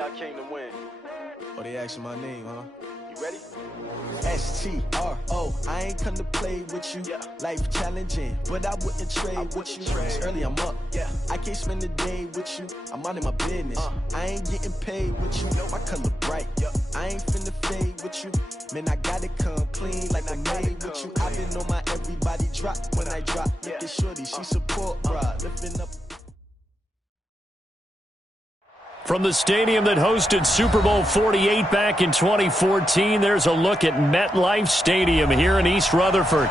I came to win. Oh, they asking my name, huh? You ready? S-T-R-O, I ain't come to play with you. Yeah. Life challenging, but I wouldn't trade with you. It's early, I'm up. Yeah. I can't spend the day with you. I'm out in my business. I ain't getting paid with you. My color bright. Yep. I ain't finna fade with you. Man, I gotta come clean like I made with you. I've been on my everybody drop when I drop. Look at shorty, she support, bruh. Lifting up. From the stadium that hosted Super Bowl 48 back in 2014, there's a look at MetLife Stadium here in East Rutherford.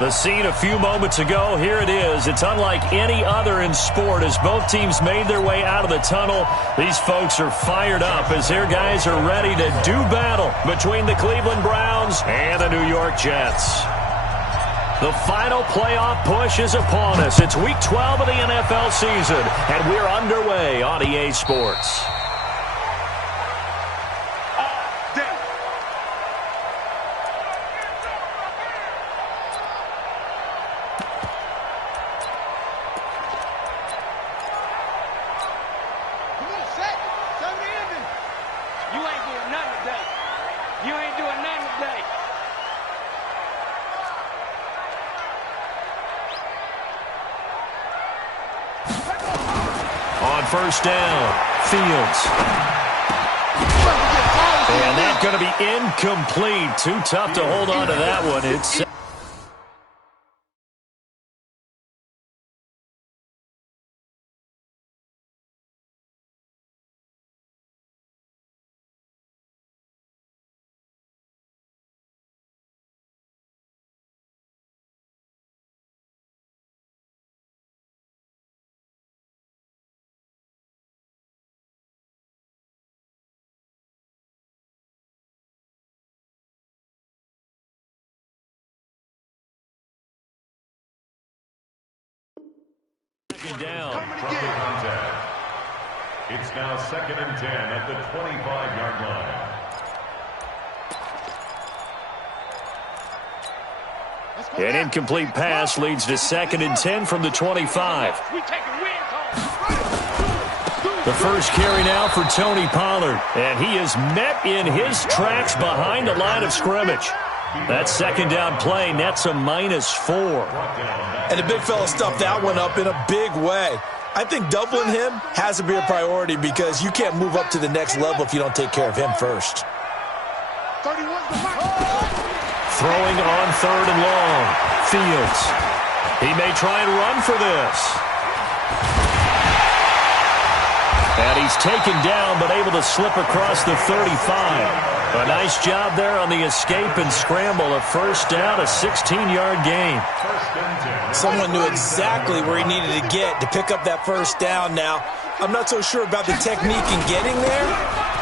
The scene a few moments ago, here it is. It's unlike any other in sport as both teams made their way out of the tunnel. These folks are fired up as their guys are ready to do battle between the Cleveland Browns and the New York Jets. The final playoff push is upon us. It's Week 12 of the NFL season, and we're underway on EA Sports. First down, Fields. And that's going to be incomplete. Too tough to hold on to that one. It's down. From the contest. It's now 2nd and 10 at the 25-yard line. An incomplete pass leads to 2nd and 10 from the 25. The first carry now for Tony Pollard, and he is met in his tracks behind the line of scrimmage. That second down play nets a -4. And the big fella stuffed that one up in a big way. I think doubling him has to be a priority because you can't move up to the next level if you don't take care of him first. Throwing on 3rd and long. Fields. He may try and run for this. And he's taken down but able to slip across the 35. A nice job there on the escape and scramble. A first down, a 16-yard gain. Someone knew exactly where he needed to get to pick up that first down now. I'm not so sure about the technique in getting there,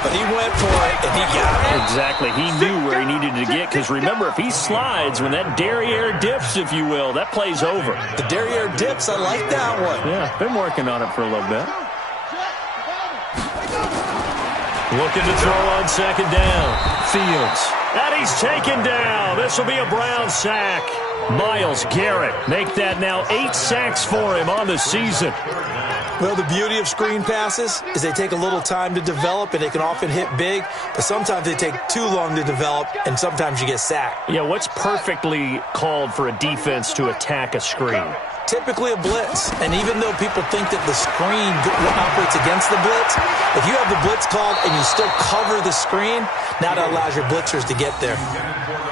but he went for it, and he got it. Exactly. He knew where he needed to get, because remember, if he slides, when that derriere dips, if you will, that play's over. The derriere dips, I like that one. Yeah, been working on it for a little bit. Looking to throw on 2nd down. Fields. And he's taken down. This will be a Brown sack. Myles Garrett make that now 8 sacks for him on the season. Well, the beauty of screen passes is they take a little time to develop, and they can often hit big, but sometimes they take too long to develop, and sometimes you get sacked. Yeah, what's perfectly called for a defense to attack a screen? Typically a blitz, and even though people think that the screen operates against the blitz, if you have the blitz called and you still cover the screen, now that allows your blitzers to get there.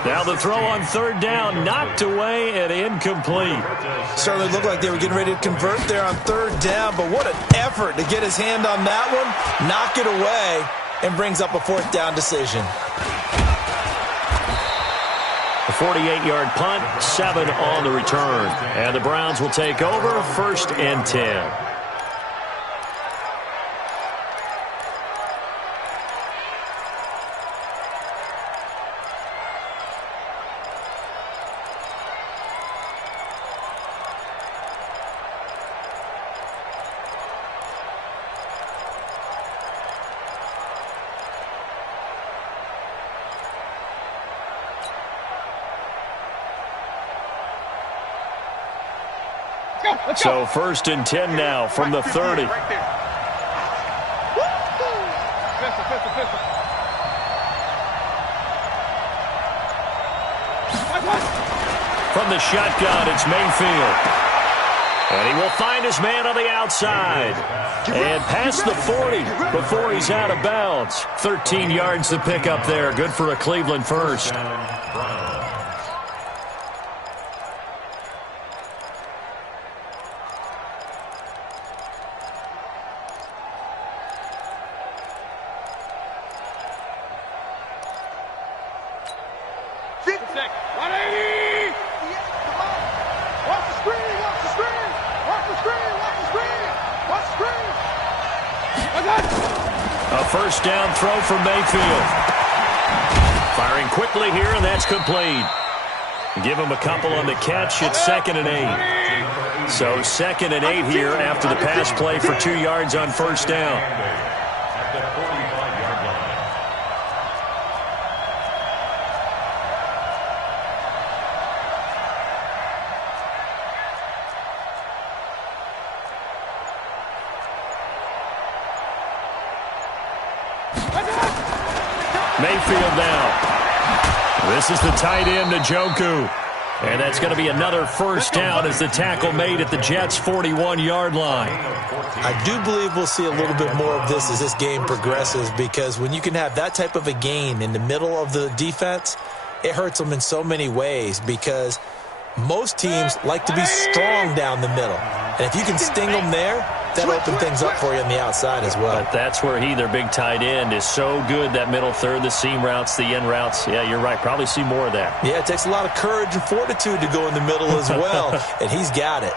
Now the throw on 3rd down, knocked away and incomplete. Certainly looked like they were getting ready to convert there on 3rd down, but what an effort to get his hand on that one, knock it away, and brings up a 4th down decision. A 48-yard punt, 7 on the return. And the Browns will take over, 1st and 10. So 1st and 10 now from the 30. From the shotgun, it's Mayfield. And he will find his man on the outside. And past the 40 before he's out of bounds. 13 yards to pick up there. Good for a Cleveland first. A first down throw for Mayfield. Firing quickly here, and that's complete. Give him a couple on the catch. It's 2nd and 8. So 2nd and 8 here after the pass play for 2 yards on first down. At the 45-yard line. Mayfield now. This is the tight end, Njoku. And that's going to be another first down as the tackle made at the Jets' 41-yard line. I do believe we'll see a little bit more of this as this game progresses, because when you can have that type of a gain in the middle of the defense, it hurts them in so many ways, because most teams like to be strong down the middle. And if you can sting them there, that'll open things up for you on the outside as well. But that's where their big tight end, is so good, that middle third, the seam routes, the in routes. Yeah, you're right. Probably see more of that. Yeah, it takes a lot of courage and fortitude to go in the middle as well, and he's got it.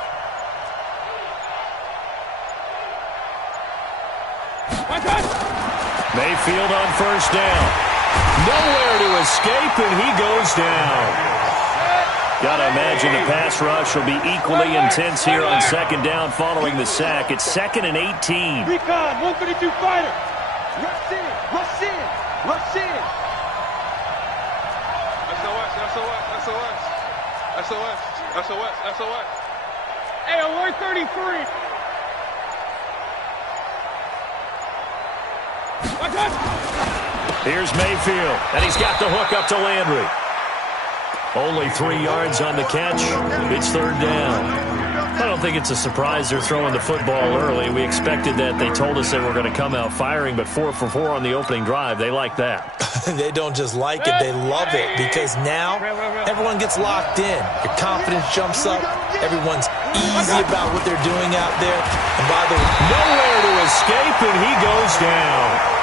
Mayfield on first down. Nowhere to escape, and he goes down. Got to imagine the pass rush will be equally intense here on second down following the sack. It's 2nd and 18. Recon, 132 fighter. Rush in, rush in, rush in. SOS. Hey, 133. Here's Mayfield, and he's got the hook up to Landry. Only 3 yards on the catch. It's 3rd down. I don't think it's a surprise they're throwing the football early. We expected that. They told us they were going to come out firing, but 4 for 4 on the opening drive. They like that. They don't just like it, they love it, because now everyone gets locked in. Your confidence jumps up. Everyone's easy about what they're doing out there. And by the way, nowhere to escape, and he goes down.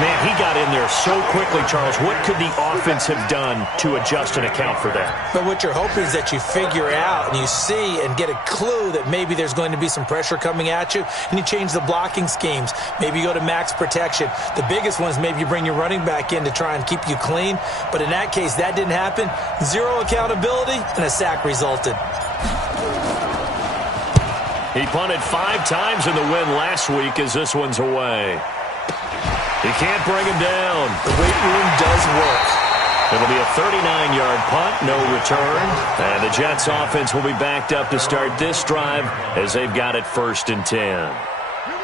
Man, he got in there so quickly, Charles. What could the offense have done to adjust and account for that? But what you're hoping is that you figure out and you see and get a clue that maybe there's going to be some pressure coming at you, and you change the blocking schemes. Maybe you go to max protection. The biggest one is maybe you bring your running back in to try and keep you clean. But in that case, that didn't happen. 0 accountability, and a sack resulted. He punted 5 times in the win last week as this one's away. He can't bring him down. The weight room does work. It'll be a 39-yard punt, no return. And the Jets offense will be backed up to start this drive as they've got it 1st and 10.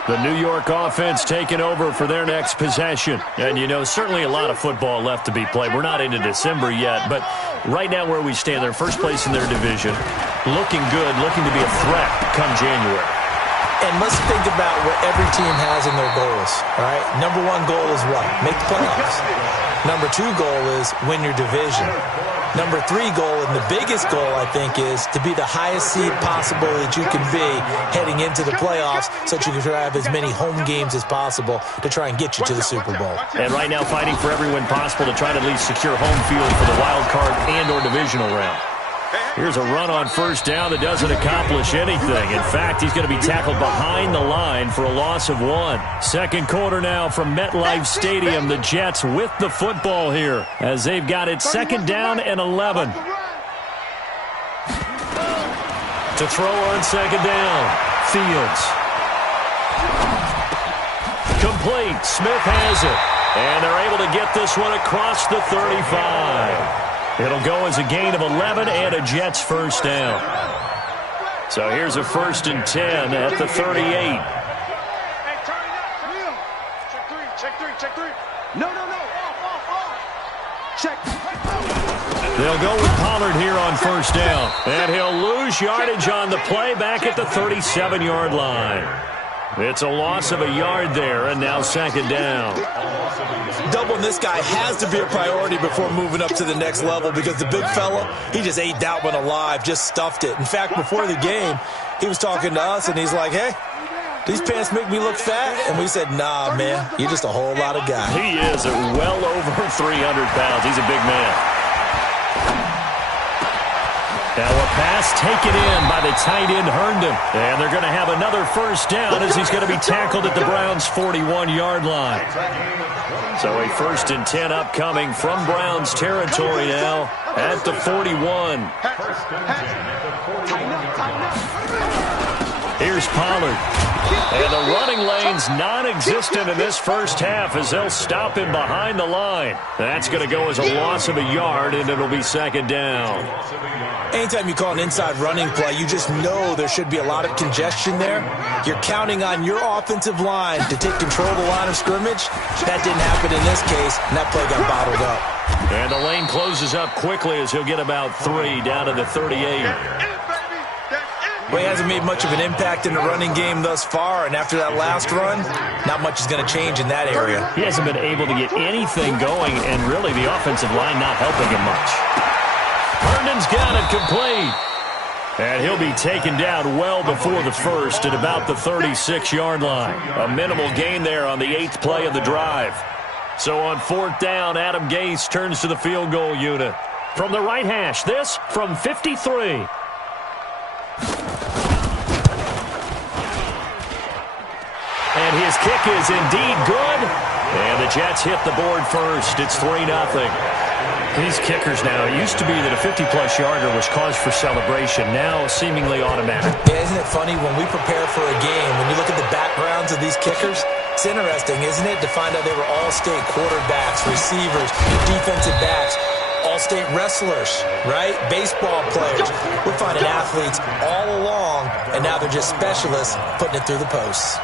The New York offense taking over for their next possession. And, you know, certainly a lot of football left to be played. We're not into December yet, but right now where we stand, they're first place in their division. Looking good, looking to be a threat come January. And let's think about what every team has in their goals, all right? Number 1 goal is what? Make the playoffs. Number 2 goal is win your division. Number 3 goal, and the biggest goal, I think, is to be the highest seed possible that you can be heading into the playoffs so that you can have as many home games as possible to try and get you to the Super Bowl. And right now fighting for every win possible to try to at least secure home field for the wild card and or divisional round. Here's a run on first down that doesn't accomplish anything. In fact, he's going to be tackled behind the line for a loss of 1. Second quarter now from MetLife Stadium. The Jets with the football here as they've got it 2nd down and 11. To throw on 2nd down. Fields. Complete. Smith has it. And they're able to get this one across the 35. It'll go as a gain of 11 and a Jets first down. So here's a 1st and 10 at the 38. Check three. No. Off. Check. They'll go with Pollard here on first down. And he'll lose yardage on the play back at the 37-yard line. It's a loss of a yard there, and now second down. Doubling this guy has to be a priority before moving up to the next level because the big fella, he just ate that one alive, just stuffed it. In fact, before the game, he was talking to us, and he's like, hey, these pants make me look fat? And we said, nah, man, you're just a whole lot of guy. He is well over 300 pounds. He's a big man. Now a pass taken in by the tight end Herndon. And they're going to have another first down as he's going to be tackled at the Browns' 41-yard line. So a 1st and 10 upcoming from Browns territory now at the 41. Here's Pollard. And the running lane's non-existent in this first half as they'll stop him behind the line. That's going to go as a loss of a yard, and it'll be second down. Anytime you call an inside running play, you just know there should be a lot of congestion there. You're counting on your offensive line to take control of the line of scrimmage. That didn't happen in this case, and that play got bottled up. And the lane closes up quickly as he'll get about 3 down to the 38. Well, he hasn't made much of an impact in the running game thus far, and after that last run, not much is going to change in that area. He hasn't been able to get anything going, and really the offensive line not helping him much. Herndon's got it complete. And he'll be taken down well before the first at about the 36-yard line. A minimal gain there on the 8th play of the drive. So on 4th down, Adam Gase turns to the field goal unit. From the right hash, this from 53. And his kick is indeed good. And the Jets hit the board first. It's 3-0. These kickers now, it used to be that a 50-plus yarder was cause for celebration. Now seemingly automatic. Yeah, isn't it funny when we prepare for a game, when you look at the backgrounds of these kickers, it's interesting, isn't it, to find out they were all-state quarterbacks, receivers, defensive backs, all-state wrestlers, right? Baseball players. We're finding athletes all along, and now they're just specialists putting it through the posts.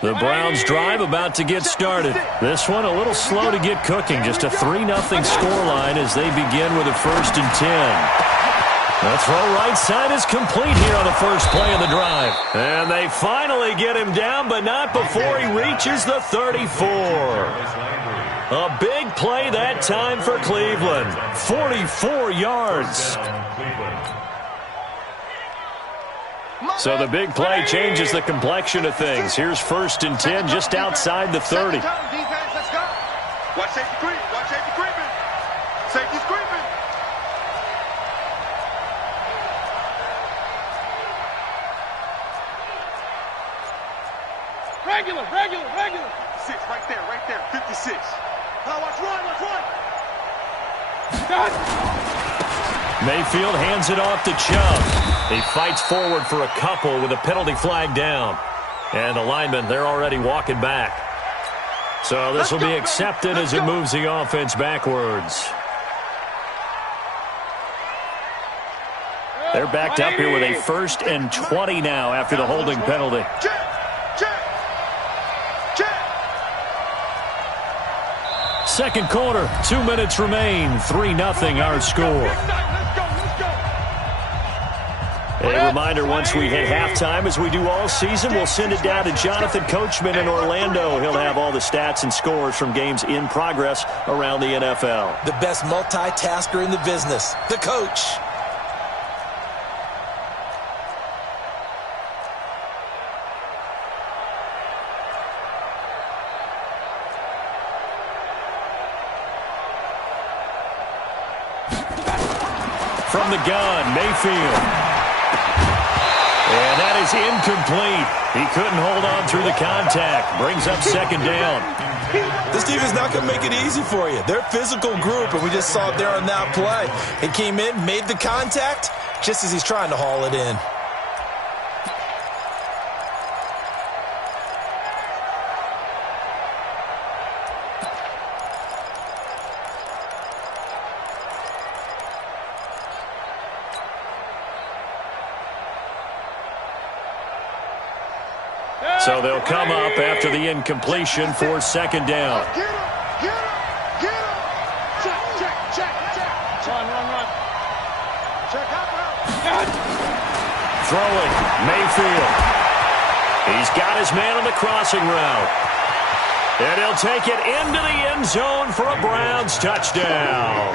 The Browns drive about to get started. This one a little slow to get cooking. Just a 3-0 scoreline as they begin with a 1st and 10. The throw right side is complete here on the first play of the drive. And they finally get him down, but not before he reaches the 34. A big play that time for Cleveland. 44 yards. So the big play changes the complexion of things. Here's 1st and 10 just outside the 30. Watch safety creep. Watch safety creeping. Safety's creeping. Regular. 56, right there. 56. Now watch run. Got it. Mayfield hands it off to Chubb. He fights forward for a couple with a penalty flag down. And the linemen, they're already walking back. So this will be accepted as it moves the offense backwards. They're backed up here with a 1st and 20 now after the holding penalty. Second quarter, 2 minutes remain. 3-0 our score. A reminder, once we hit halftime, as we do all season, we'll send it down to Jonathan Coachman in Orlando. He'll have all the stats and scores from games in progress around the NFL. The best multitasker in the business, the coach. From the gun, Mayfield. And that is incomplete. He couldn't hold on through the contact. Brings up second down. This defense is not going to make it easy for you. They're a physical group, and we just saw it there on that play. He came in, made the contact, just as he's trying to haul it in. So they'll come up after the incompletion for second down. Get him! Get him! Get him! Check! Run! Check out! Throwing, Mayfield. He's got his man on the crossing route. And he'll take it into the end zone for a Browns touchdown.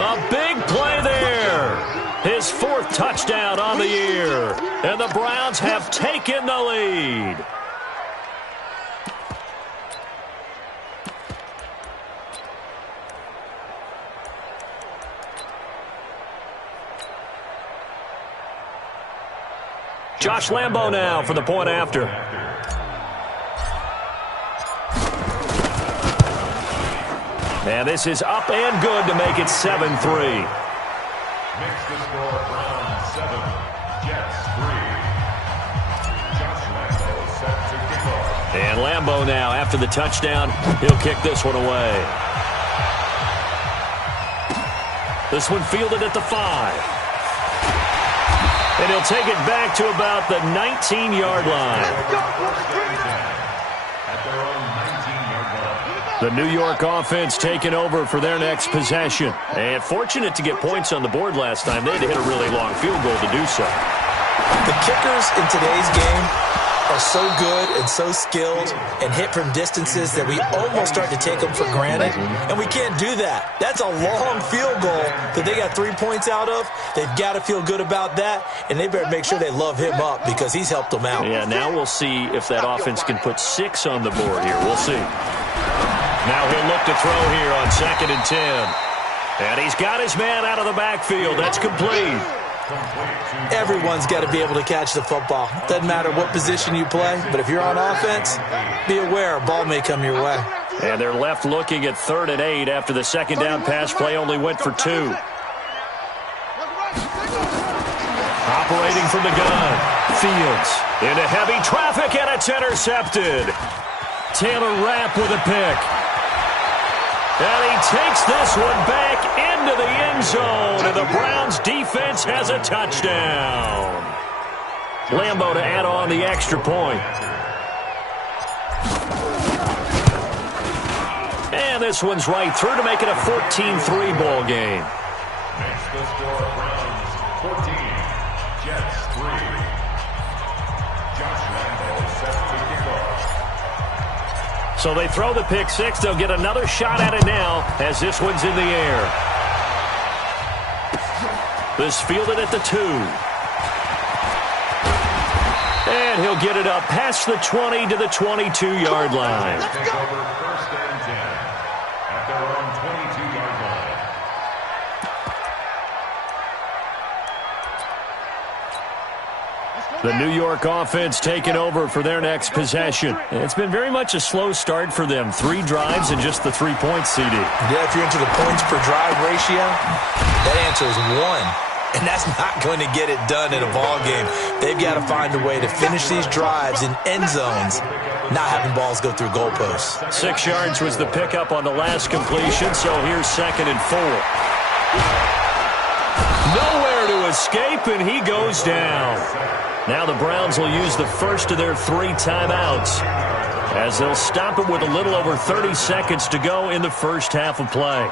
A big play there. His fourth touchdown on the year. And the Browns have taken the lead. Josh Lambo now for the point after. And this is up and good to make it 7-3. Makes the score Browns 7, Jets 3. Josh Lambo set to kick off. And Lambo now, after the touchdown, he'll kick this one away. This one fielded at the 5. And he'll take it back to about the 19-yard line. At their own 19-yard line. The New York offense taking over for their next possession. And fortunate to get points on the board last time. They had to hit a really long field goal to do so. The kickers in today's game are so good and so skilled and hit from distances that we almost start to take them for granted, and we can't do that. That's a long field goal that they got 3 points out of. They've got to feel good about that, and they better make sure they love him up because he's helped them out. Yeah, now we'll see if that offense can put 6 on the board here. We'll see. Now he'll look to throw here on 2nd and 10. And he's got his man out of the backfield. That's complete. Everyone's got to be able to catch the football. Doesn't matter what position you play, but if you're on offense, be aware a ball may come your way. And they're left looking at 3rd and 8 after the second down pass play only went for 2. Operating from the gun. Fields into heavy traffic, and it's intercepted. Taylor Rapp with a pick. And he takes this one back into the end zone, and the Browns defense has a touchdown. Lambo to add on the extra point. And this one's right through to make it a 14-3 ball game. Makes the score Browns 14, Jets 3. Josh Lambo set to kick off. So they throw the pick 6. They'll get another shot at it now as this one's in the air. This fielded at the 2. And he'll get it up past the 20 to the 22-yard line. Take over 1st and 10 at their own 22-yard line. The New York offense taking over for their next possession. It's been very much a slow start for them. 3 drives and just the 3 points, CD. Yeah, if you're into the points per drive ratio, that answer is 1. And that's not going to get it done in a ball game. They've got to find a way to finish these drives in end zones, not having balls go through goalposts. 6 yards was the pickup on the last completion, so here's 2nd and 4. Nowhere to escape, and he goes down. Now the Browns will use the first of their 3 timeouts as they'll stop it with a little over 30 seconds to go in the first half of play.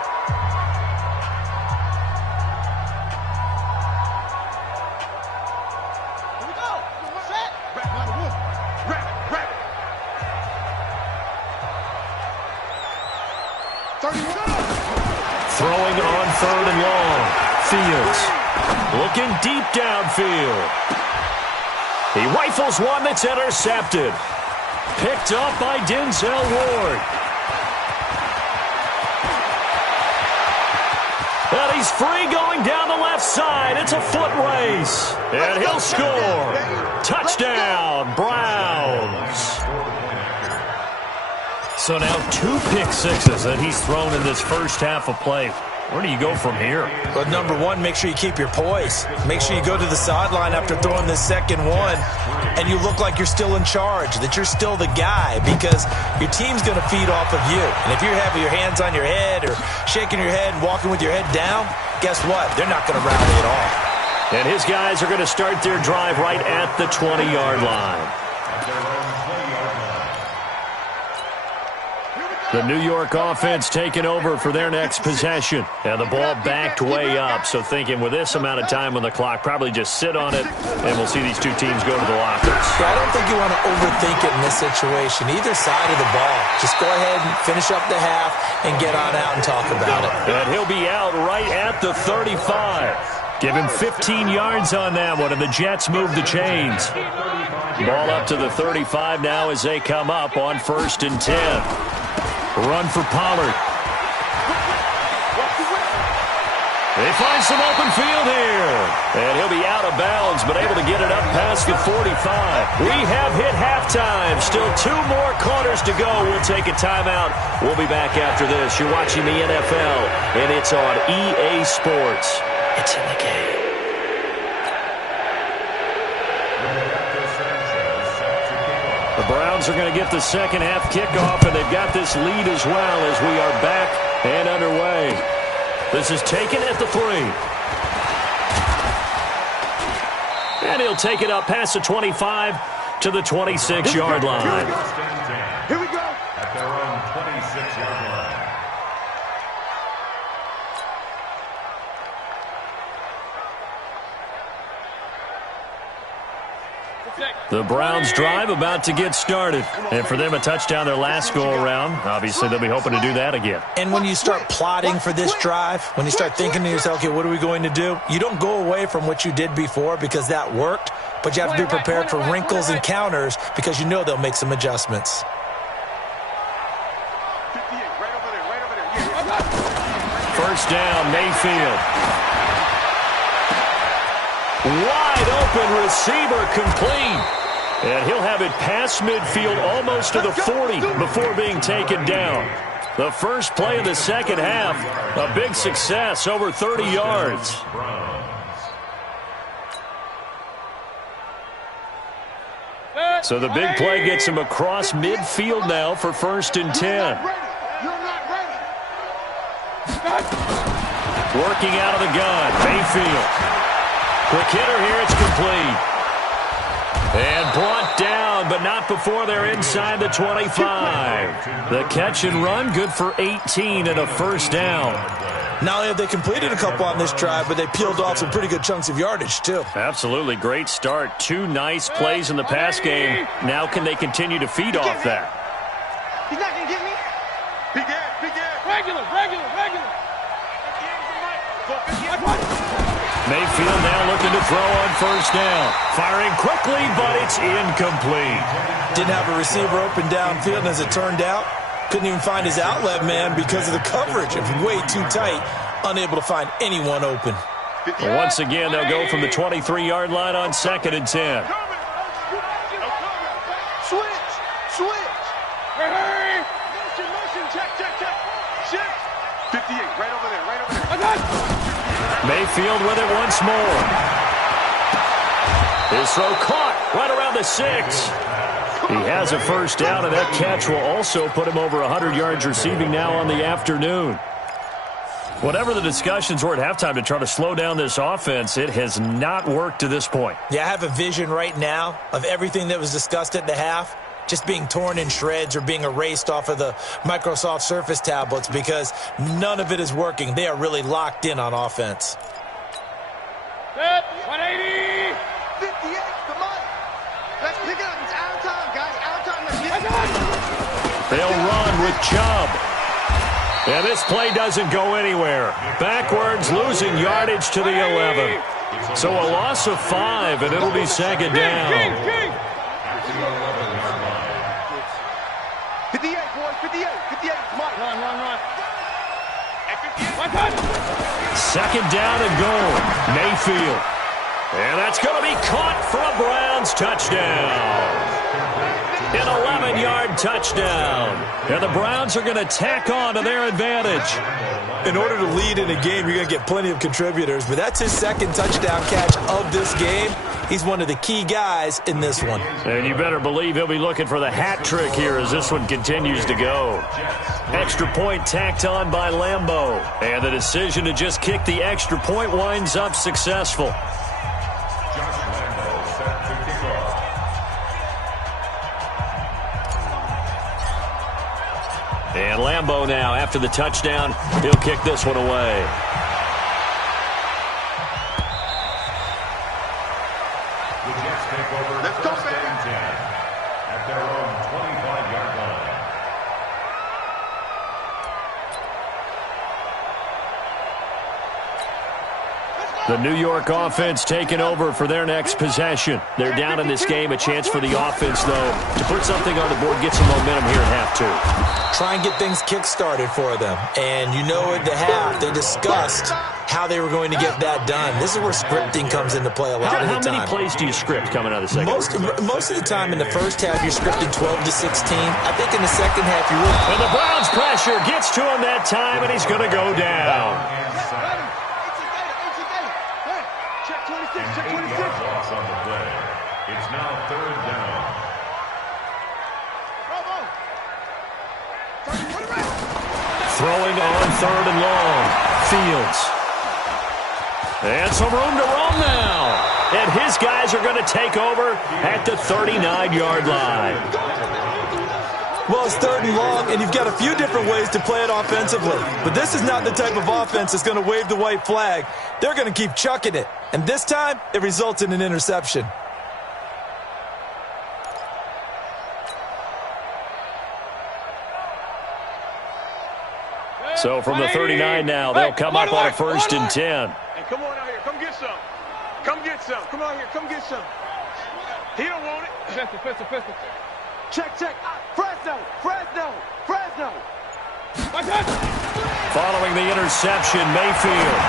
Throwing on 3rd and long. Fields looking deep downfield. He rifles one that's intercepted. Picked up by Denzel Ward. And he's free going down the left side. It's a foot race. And he'll score. Touchdown, Browns. So now 2 pick sixes that he's thrown in this first half of play. Where do you go from here? But number one, make sure you keep your poise. Make sure you go to the sideline after throwing this second one, and you look like you're still in charge, that you're still the guy, because your team's going to feed off of you. And if you're having your hands on your head or shaking your head and walking with your head down, guess what? They're not going to rally at all. And his guys are going to start their drive right at the 20-yard line. The New York offense taking over for their next possession. And the ball backed way up, so thinking with this amount of time on the clock, probably just sit on it, and we'll see these two teams go to the lockers. Yeah, I don't think you want to overthink it in this situation, either side of the ball. Just go ahead and finish up the half and get on out and talk about it. And he'll be out right at the 35. Give him 15 yards on that one, and the Jets move the chains. Ball up to the 35 now as they come up on 1st and 10. Run for Pollard. They find some open field here. And he'll be out of bounds, but able to get it up past the 45. We have hit halftime. Still 2 more quarters to go. We'll take a timeout. We'll be back after this. You're watching the NFL, and it's on EA Sports. It's in the game. The Browns are going to get the second half kickoff, and they've got this lead as well as we are back and underway. This is taken at the 3. And he'll take it up past the 25 to the 26-yard line. Here we go. At their own 26-yard line. The Browns drive about to get started. And for them, a touchdown their last go-around. Obviously, they'll be hoping to do that again. And when you start plotting for this drive, when you start thinking to yourself, okay, what are we going to do? You don't go away from what you did before because that worked, but you have to be prepared for wrinkles and counters because you know they'll make some adjustments. First down, Mayfield. Wide open receiver complete. And he'll have it past midfield almost to the 40 before being taken down. The first play of the second half, a big success, over 30 yards. So the big play gets him across midfield now for 1st and 10. Working out of the gun, Mayfield. Quick hitter here, it's complete. And brought down, but not before they're inside the 25. The catch and run, good for 18 and a first down. Not only have they completed a couple on this drive, but they peeled off some pretty good chunks of yardage, too. Absolutely, great start. 2 nice plays in the pass game. Now can they continue to feed off that? He's not going to get me. Big air. Regular. Mayfield now looking to throw on first down. Firing quickly, but it's incomplete. Didn't have a receiver open downfield, and as it turned out, couldn't even find his outlet man because of the coverage. It was way too tight, unable to find anyone open. Well, once again, they'll go from the 23-yard line on 2nd and 10. Switch. Hey. Motion. Check. Shift. 58, right over there. Mayfield with it once more. His throw caught right around the 6. He has a first down, and that catch will also put him over 100 yards receiving now on the afternoon. Whatever the discussions were at halftime to try to slow down this offense, it has not worked to this point. Yeah, I have a vision right now of everything that was discussed at the half just being torn in shreds or being erased off of the Microsoft Surface tablets because none of it is working. They are really locked in on offense. 180. 58, come on. Let's pick it up. It's out of time, guys. Out of time. Let's get it. They'll run with Chubb. And this play doesn't go anywhere. Backwards, losing yardage to the 11. So a loss of 5, and it'll be 2nd down. 58, boys, 58. Come on. Run. 2nd down and goal. Mayfield. And that's going to be caught for a Browns touchdown. An 11-yard touchdown. And the Browns are going to tack on to their advantage. In order to lead in a game, you're going to get plenty of contributors, but that's his second touchdown catch of this game. He's one of the key guys in this one. And you better believe he'll be looking for the hat trick here as this one continues to go. Extra point tacked on by Lambeau. And the decision to just kick the extra point winds up successful. And Lambeau now, after the touchdown, he'll kick this one away. Let's go, baby. At their own 25-yard line. The New York offense taking over for their next possession. They're down in this game. A chance for the offense, though, to put something on the board, get some momentum here at half two. Try and get things kick-started for them. And you know at the half, they discussed how they were going to get that done. This is where scripting comes into play a lot of the time. How many plays do you script coming out of the second? Most of the time in the first half, you're scripting 12 to 16. I think in the second half, you will. And the Browns pressure gets to him that time, and he's going to go down. Check 26. Loss on the play. It's now third down. Throwing on third and long. Fields. And some room to roam now. And his guys are going to take over at the 39-yard line. Well, it's third and long, and you've got a few different ways to play it offensively. But this is not the type of offense that's going to wave the white flag. They're going to keep chucking it. And this time, it results in an interception. So from the 39 now, they'll come up on a 1st and 10. Hey, come on out here. Come get some. Come get some. Come on here. Come get some. He don't want it. Pistol. Check. Fresno. Following the interception, Mayfield.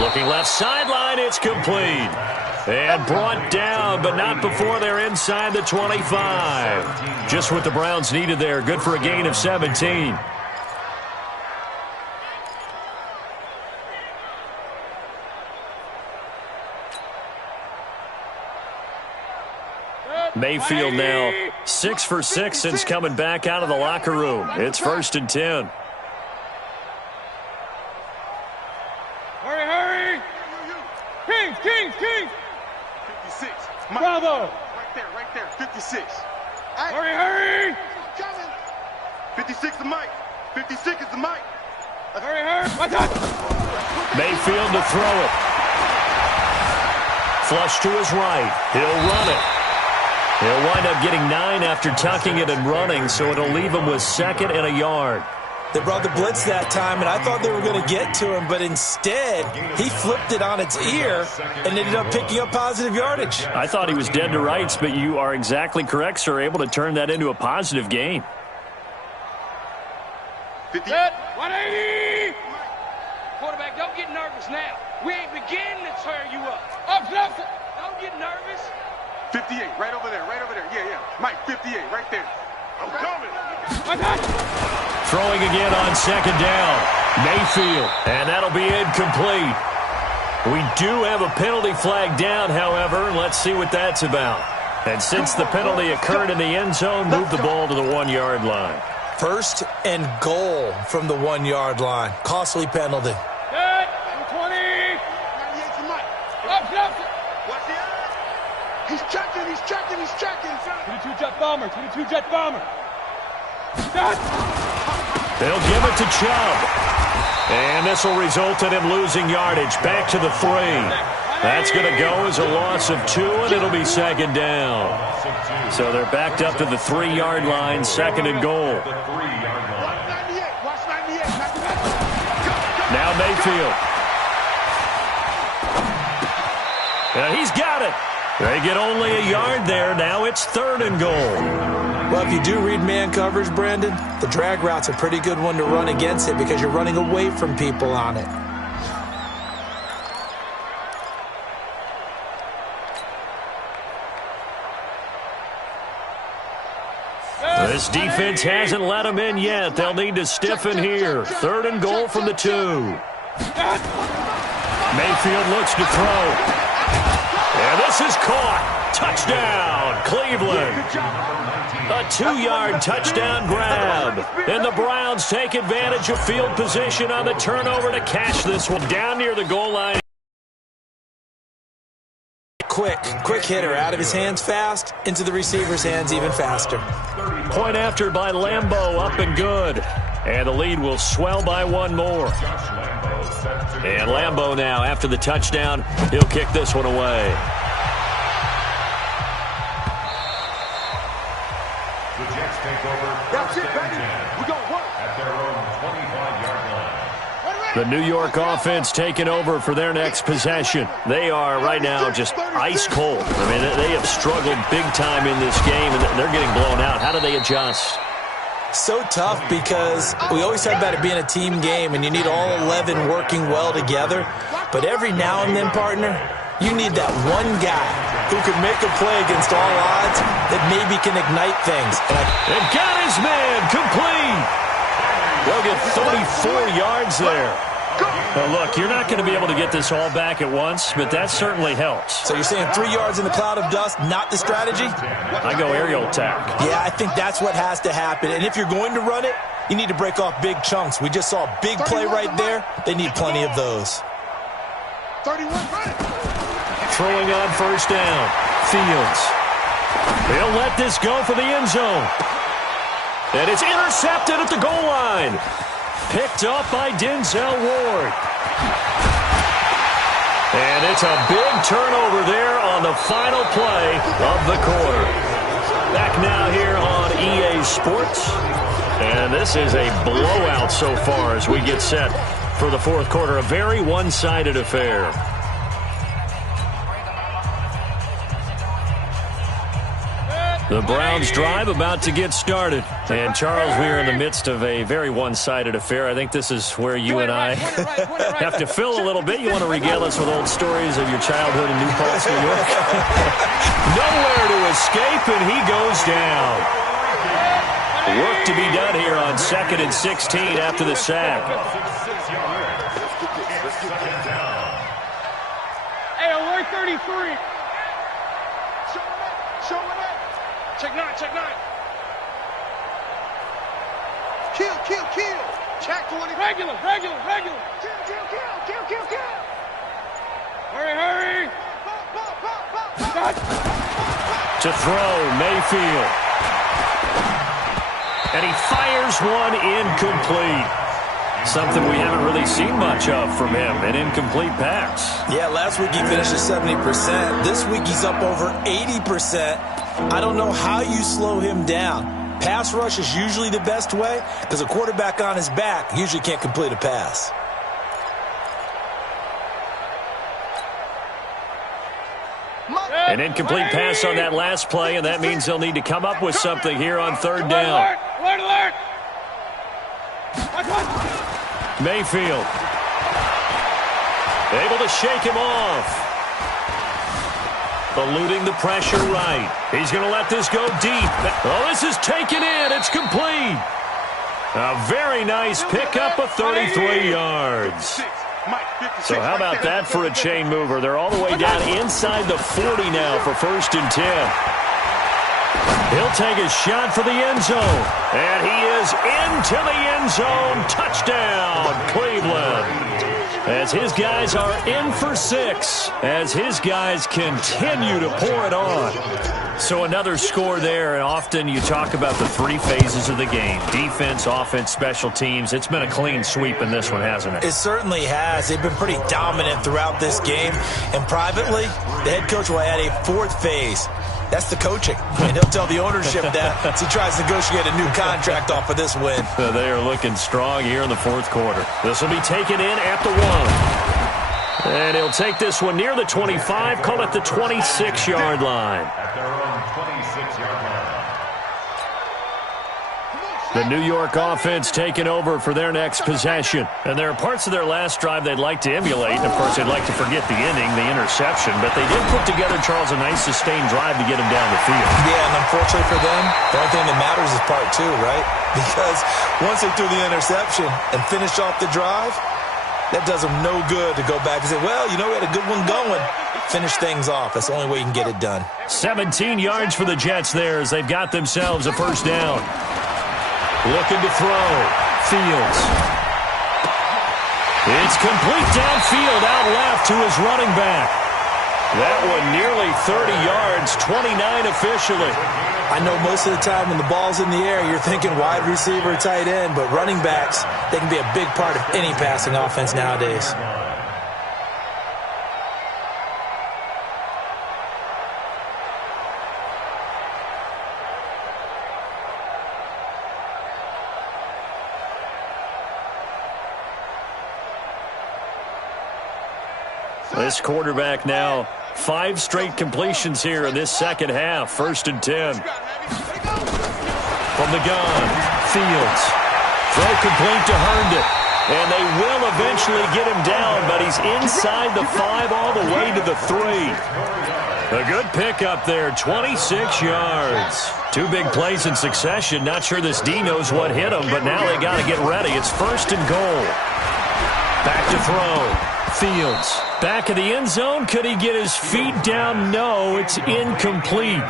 Looking left sideline, it's complete. And brought down, but not before they're inside the 25. Just what the Browns needed there. Good for a gain of 17. Mayfield now 6 for 6 since coming back out of the locker room. It's 1st and 10. Hurry. Kings. 56. Bravo. Right there. 56. Hurry. 56 is Mike. 56 is the Mike. Hurry. My God. Mayfield to throw it. Flush to his right. He'll run it. He'll wind up getting 9 after tucking it and running, so it'll leave him with 2nd and a yard. They brought the blitz that time, and I thought they were going to get to him, but instead, he flipped it on its ear and ended up picking up positive yardage. I thought he was dead to rights, but you are exactly correct, sir, able to turn that into a positive gain. 50. 180. Quarterback, don't get nervous now. We ain't beginning to tear you up. Don't get nervous. 58, right over there. Yeah. Mike, 58, right there. I'm coming. Throwing again on 2nd down. Mayfield, and that'll be incomplete. We do have a penalty flag down, however. Let's see what that's about. And since the penalty occurred in the end zone, move the ball to the 1-yard line. 1st and goal from the 1-yard line. Costly penalty. 20. 98 to Mike. Up. Watch the eye. He's checking. 22 jet bomber. They'll give it to Chubb. And this will result in him losing yardage. Back to the 3. That's going to go as a loss of 2, and it'll be 2nd down. So they're backed up to the 3-yard line, 2nd and goal. Now Mayfield. And he's got it. They get only a yard there. Now it's 3rd and goal. Well, if you do read man coverage, Brandon, the drag route's a pretty good one to run against it because you're running away from people on it. This defense hasn't let them in yet. They'll need to stiffen here. 3rd and goal from the 2. Mayfield looks to throw. And this is caught. Touchdown, Cleveland. A 2-yard touchdown grab. And the Browns take advantage of field position on the turnover to cash this one down near the goal line. Quick hitter out of his hands fast, into the receiver's hands even faster. Point after by Lambeau, up and good. And the lead will swell by 1 more. And Lambeau now, after the touchdown, he'll kick this one away. The Jets take over. That's it, baby. We're going to work. At their own 25-yard line. The New York offense taking over for their next possession. They are right now just ice cold. I mean, they have struggled big time in this game, and they're getting blown out. How do they adjust? So tough because we always talk about it being a team game, and you need all 11 working well together. But every now and then, partner, you need that one guy who can make a play against all odds that maybe can ignite things. And got his man complete. They'll get 34 yards there. Well, look, you're not going to be able to get this all back at once, but that certainly helps. So you're saying 3 yards in the cloud of dust, not the strategy? I go aerial attack. Yeah, I think that's what has to happen. And if you're going to run it, you need to break off big chunks. We just saw a big play right there. They need plenty of those. 31, run it. Throwing on 1st down. Fields. He'll let this go for the end zone. And it's intercepted at the goal line. Picked up by Denzel Ward. And it's a big turnover there on the final play of the quarter. Back now here on EA Sports. And this is a blowout so far as we get set for the 4th quarter. A very one-sided affair. The Browns drive about to get started. And, Charles, we are in the midst of a very one-sided affair. I think this is where you and I have to fill a little bit. You want to regale us with old stories of your childhood in New Paltz, New York? Nowhere to escape, and he goes down. Work to be done here on 2nd and 16 after the sack. Hey, alert 33. Show it up. Check 9, check 9. Kill. Check 20. Regular. Kill. Hurry. To throw, Mayfield. And he fires one incomplete. Something we haven't really seen much of from him, an incomplete pass. Yeah, last week he finished at 70%. This week he's up over 80%. I don't know how you slow him down. Pass rush is usually the best way because a quarterback on his back usually can't complete a pass. An incomplete pass on that last play, and that means they'll need to come up with something here on 3rd down. Alert. Mayfield. Able to shake him off. Eluding the pressure right. He's going to let this go deep. Oh, this is taken in. It's complete. A very nice pickup of 33 yards. So how about that for a chain mover? They're all the way down inside the 40 now for 1st and 10. He'll take a shot for the end zone. And he is into the end zone. Touchdown, Cleveland. As his guys are in for 6, as his guys continue to pour it on. So another score there, and often you talk about the 3 phases of the game. Defense, offense, special teams. It's been a clean sweep in this one, hasn't it? It certainly has. They've been pretty dominant throughout this game. And privately, the head coach will add a 4th phase. That's the coaching. And he'll tell the ownership that as he tries to negotiate a new contract off of this win. They are looking strong here in the 4th quarter. This will be taken in at the 1. And he'll take this one near the 25, call it the 26-yard line. At their own 26-yard line. The New York offense taking over for their next possession. And there are parts of their last drive they'd like to emulate. And, of course, they'd like to forget the inning, the interception. But they did put together, Charles, a nice sustained drive to get him down the field. Yeah, and unfortunately for them, the only thing that matters is part two, right? Because once they threw the interception and finished off the drive, that does them no good to go back and say, well, you know, we had a good one going. Finish things off. That's the only way you can get it done. 17 yards for the Jets there as they've got themselves a first down. Looking to throw. Fields. It's complete downfield out left to his running back. That one nearly 30 yards, 29 officially. I know most of the time when the ball's in the air, you're thinking wide receiver, tight end, but running backs, they can be a big part of any passing offense nowadays. This quarterback now, 5 straight completions here in this second half. 1st and 10. From the gun, Fields. Throw complete to Herndon. And they will eventually get him down, but he's inside the 5 all the way to the 3. A good pickup there, 26 yards. 2 big plays in succession. Not sure this D knows what hit him, but now they got to get ready. It's 1st and goal. Back to throw. Fields. Back of the end zone. Could he get his feet down? No, it's incomplete.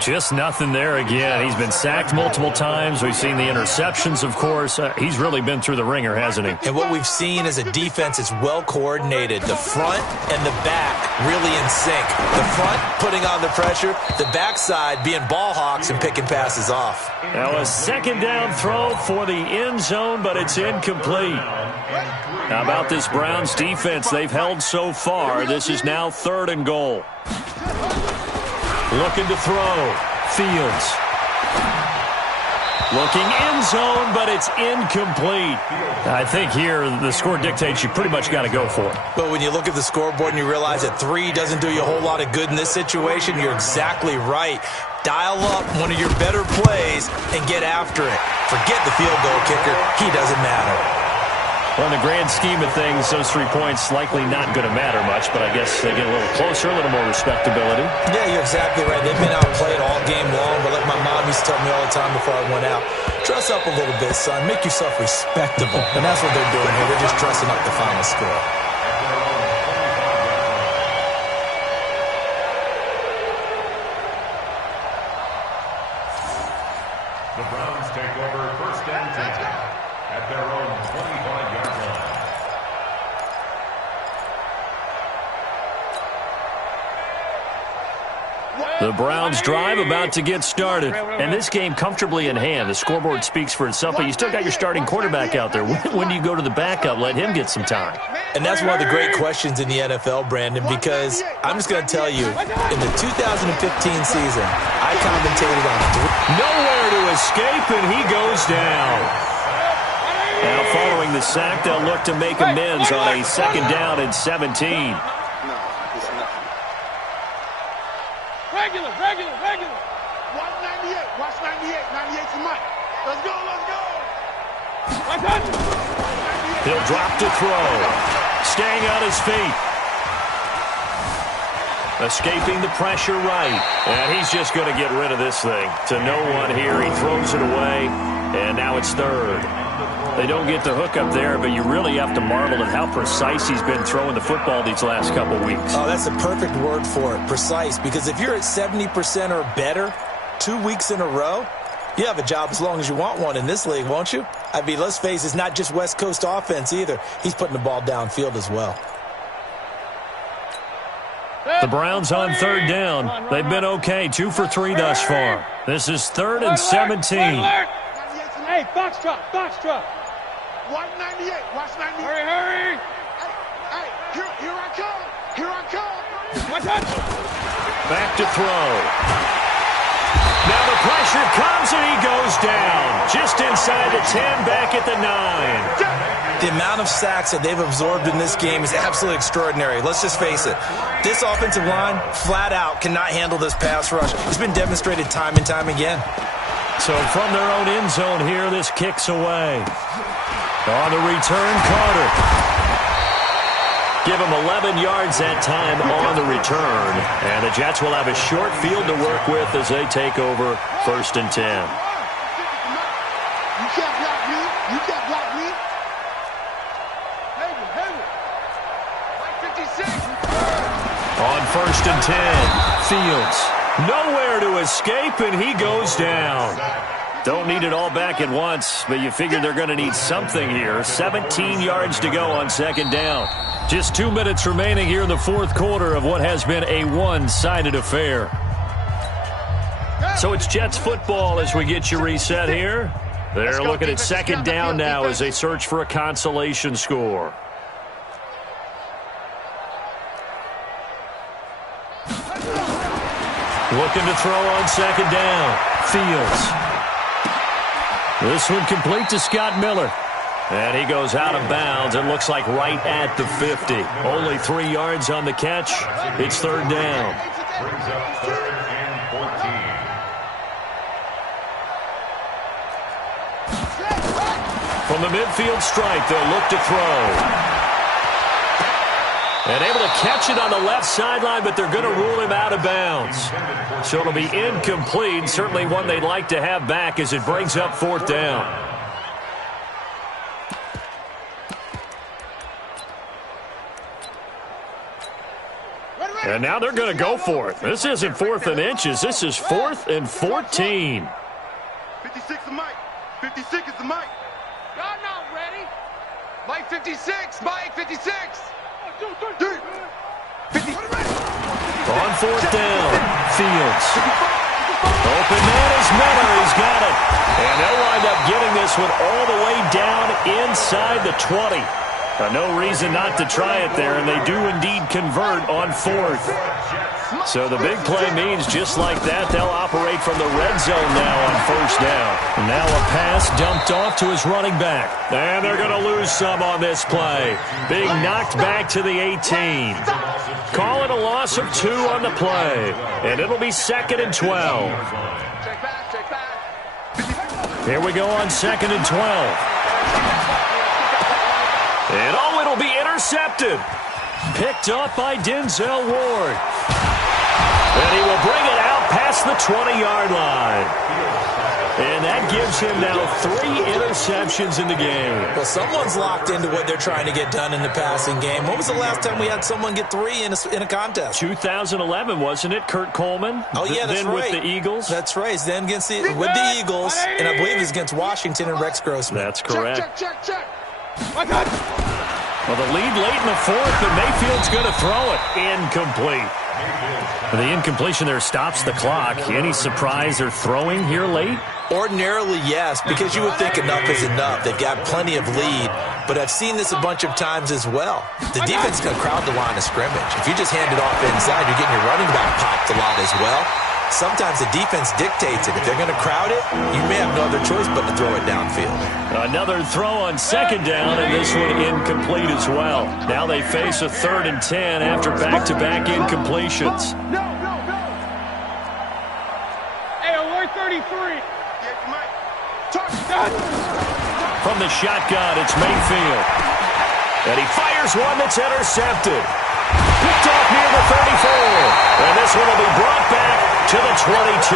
Just nothing there again. He's been sacked multiple times. We've seen the interceptions, of course. He's really been through the ringer, hasn't he? And what we've seen is a defense that's well coordinated. The front and the back really in sync. The front putting on the pressure. The backside being ball hawks and picking passes off. Now a 2nd down throw for the end zone, but it's incomplete. How about this Browns defense they've held so far? This is now 3rd and goal. Looking to throw. Fields. Looking end zone, but it's incomplete. I think here the score dictates you pretty much got to go for it. But when you look at the scoreboard and you realize that 3 doesn't do you a whole lot of good in this situation, you're exactly right. Dial up one of your better plays and get after it. Forget the field goal kicker. He doesn't matter. Well, in the grand scheme of things, those 3 points likely not going to matter much, but I guess they get a little closer, a little more respectability. Yeah, you're exactly right. They've been outplayed all game long, but like my mom used to tell me all the time before I went out, dress up a little bit, son. Make yourself respectable. And that's what they're doing here. They're just dressing up the final score. The Browns take over 1st and 10 at their own 25-yard line. The Browns drive about to get started. And this game comfortably in hand. The scoreboard speaks for itself, but you still got your starting quarterback out there. When do you go to the backup? Let him get some time. And that's one of the great questions in the NFL, Brandon, because I'm just going to tell you, in the 2015 season, I commentated on 3. Nowhere to escape, and he goes down. Now, following the sack, they'll look to make amends on a 2nd down and 17. Regular. 198. Watch 98. 98 to Mike. Let's go. He'll drop to throw. Staying on his feet. Escaping the pressure right. And he's just going to get rid of this thing. To no one here. He throws it away. And now it's 3rd. They don't get the hook up there, but you really have to marvel at how precise he's been throwing the football these last couple weeks. Oh, that's a perfect word for it, precise, because if you're at 70% or better 2 weeks in a row, you have a job as long as you want one in this league, won't you? I mean, let's face it, it's not just West Coast offense either. He's putting the ball downfield as well. The Browns on 3rd down. They've been okay, 2 for 3 thus far. This is 3rd and 17. Hey, box truck. 198. Watch 98. Hurry. Hey, here I come. Back to throw. Now the pressure comes and he goes down. Just inside the 10, back at the 9. The amount of sacks that they've absorbed in this game is absolutely extraordinary. Let's just face it. This offensive line, flat out, cannot handle this pass rush. It's been demonstrated time and time again. So from their own end zone here, this kicks away. On the return, Carter. Give him 11 yards that time on the return. And the Jets will have a short field to work with as they take over 1st and 10. You can't block me. You can't block me. Hayward. Like 56. On 1st and 10, Fields. Nowhere to escape, and he goes down. Don't need it all back at once, but you figure they're going to need something here. 17 yards to go on 2nd down. Just 2 minutes remaining here in the 4th quarter of what has been a one-sided affair. So it's Jets football as we get you reset here. They're looking at 2nd down now as they search for a consolation score. Looking to throw on 2nd down. Fields. This one complete to Scott Miller. And he goes out of bounds. It looks like right at the 50. Only 3 yards on the catch. It's 3rd down. Brings up 3rd and 14. From the midfield stripe, they'll look to throw. And able to catch it on the left sideline, but they're going to rule him out of bounds. So it'll be incomplete. Certainly one they'd like to have back as it brings up 4th down. And now they're going to go for it. This isn't 4th and inches. This is 4th and 14. 56 is Mike. 56 is the Mike. Y'all not ready. Mike 56. Mike 56. 2, 3. 50. On 4th down, Fields. Open man is Miller. He's got it. And they'll wind up getting this one all the way down inside the 20. No reason not to try it there, and they do indeed convert on 4th. So the big play means just like that, they'll operate from the red zone now on 1st down. Now a pass dumped off to his running back. And they're going to lose some on this play. Being knocked back to the 18. Call it a loss of 2 on the play. And it'll be 2nd and 12. Here we go on 2nd and 12. And oh, it'll be intercepted. Picked up by Denzel Ward. And he will bring it out past the 20-yard line. And that gives him now 3 interceptions in the game. Well, someone's locked into what they're trying to get done in the passing game. When was the last time we had someone get 3 in a contest? 2011, wasn't it? Kurt Coleman? Oh, yeah, that's then right. with the Eagles? That's right. Then against with the Eagles, and I believe it's against Washington and Rex Grossman. That's correct. Check. My God. Well, the lead late in the 4th, but Mayfield's going to throw it. Incomplete. The incompletion there stops the clock. Any surprise they're throwing here late? Ordinarily, yes, because you would think enough is enough. They've got plenty of lead, but I've seen this a bunch of times as well. The defense can crowd the line of scrimmage. If you just hand it off inside, you're getting your running back popped a lot as well. Sometimes the defense dictates it. If they're going to crowd it, you may have no other choice but to throw it downfield. Another throw on 2nd down, and this one incomplete as well. Now they face a 3rd and 10 after back-to-back incompletions. No. Hey, alert 33. From the shotgun, it's Mayfield. And he fires one that's intercepted. Picked off near the 34. And this one will be brought back to the 22.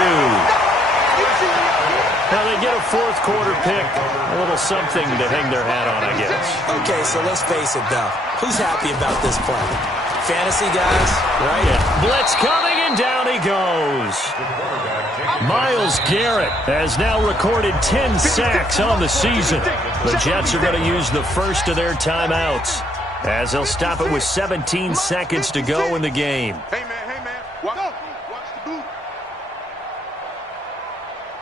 Now they get a 4th quarter pick. A little something to hang their hat on, I guess. Okay, so let's face it, though. Who's happy about this play? Fantasy guys, right? Yeah. Blitz coming, and down he goes. Myles Garrett has now recorded 10 sacks on the season. The Jets are going to use the first of their timeouts as they'll stop it with 17 seconds to go in the game. Hey, man. Watch the boot.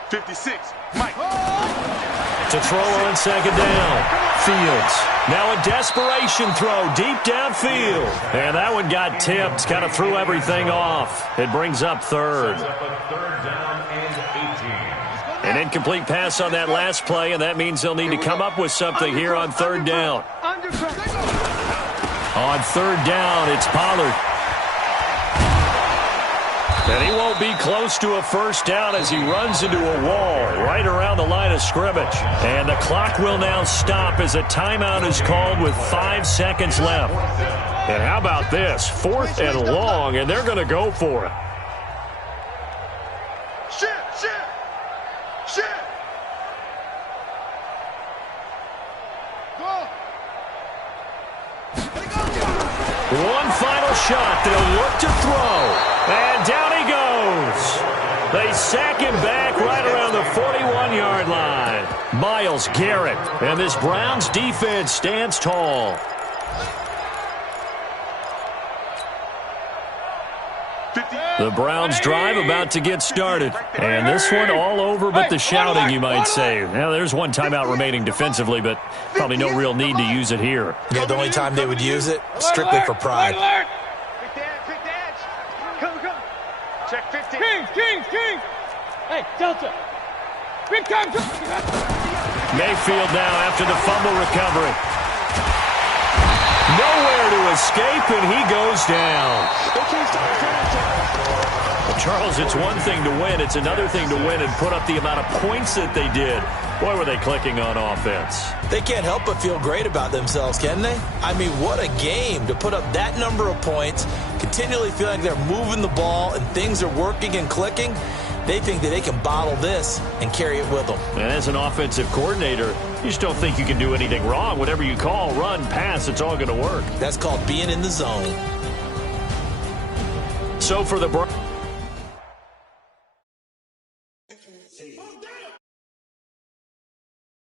56. Mike. To throw on 2nd down. Fields. Now a desperation throw deep downfield. And that one got tipped. Kind of threw everything off. It brings up 3rd. An incomplete pass on that last play, and that means they'll need to come up with something here on 3rd down. On 3rd down, it's Pollard. And he won't be close to a 1st down as he runs into a wall right around the line of scrimmage. And the clock will now stop as a timeout is called with 5 seconds left. And how about this? 4th and long, and they're going to go for it. One final shot. They'll look to throw. And down he goes. They sack him back right around the 41-yard line. Myles Garrett. And this Browns defense stands tall. The Browns drive about to get started. And this one all over but the shouting, you might say. Now, there's one timeout remaining defensively, but probably no real need to use it here. Yeah, the only time they would use it, strictly for pride. Quick dance. Come. Check 15. Kings. Hey, Delta. Big time. Mayfield now after the fumble recovery. Nowhere to escape, and he goes down. Well, Charles, it's one thing to win. It's another thing to win and put up the amount of points that they did. Boy, were they clicking on offense. They can't help but feel great about themselves, can they? I mean, what a game to put up that number of points, continually feel like they're moving the ball and things are working and clicking. They think that they can bottle this and carry it with them. And as an offensive coordinator, you just don't think you can do anything wrong. Whatever you call, run, pass, it's all going to work. That's called being in the zone. So for the Browns.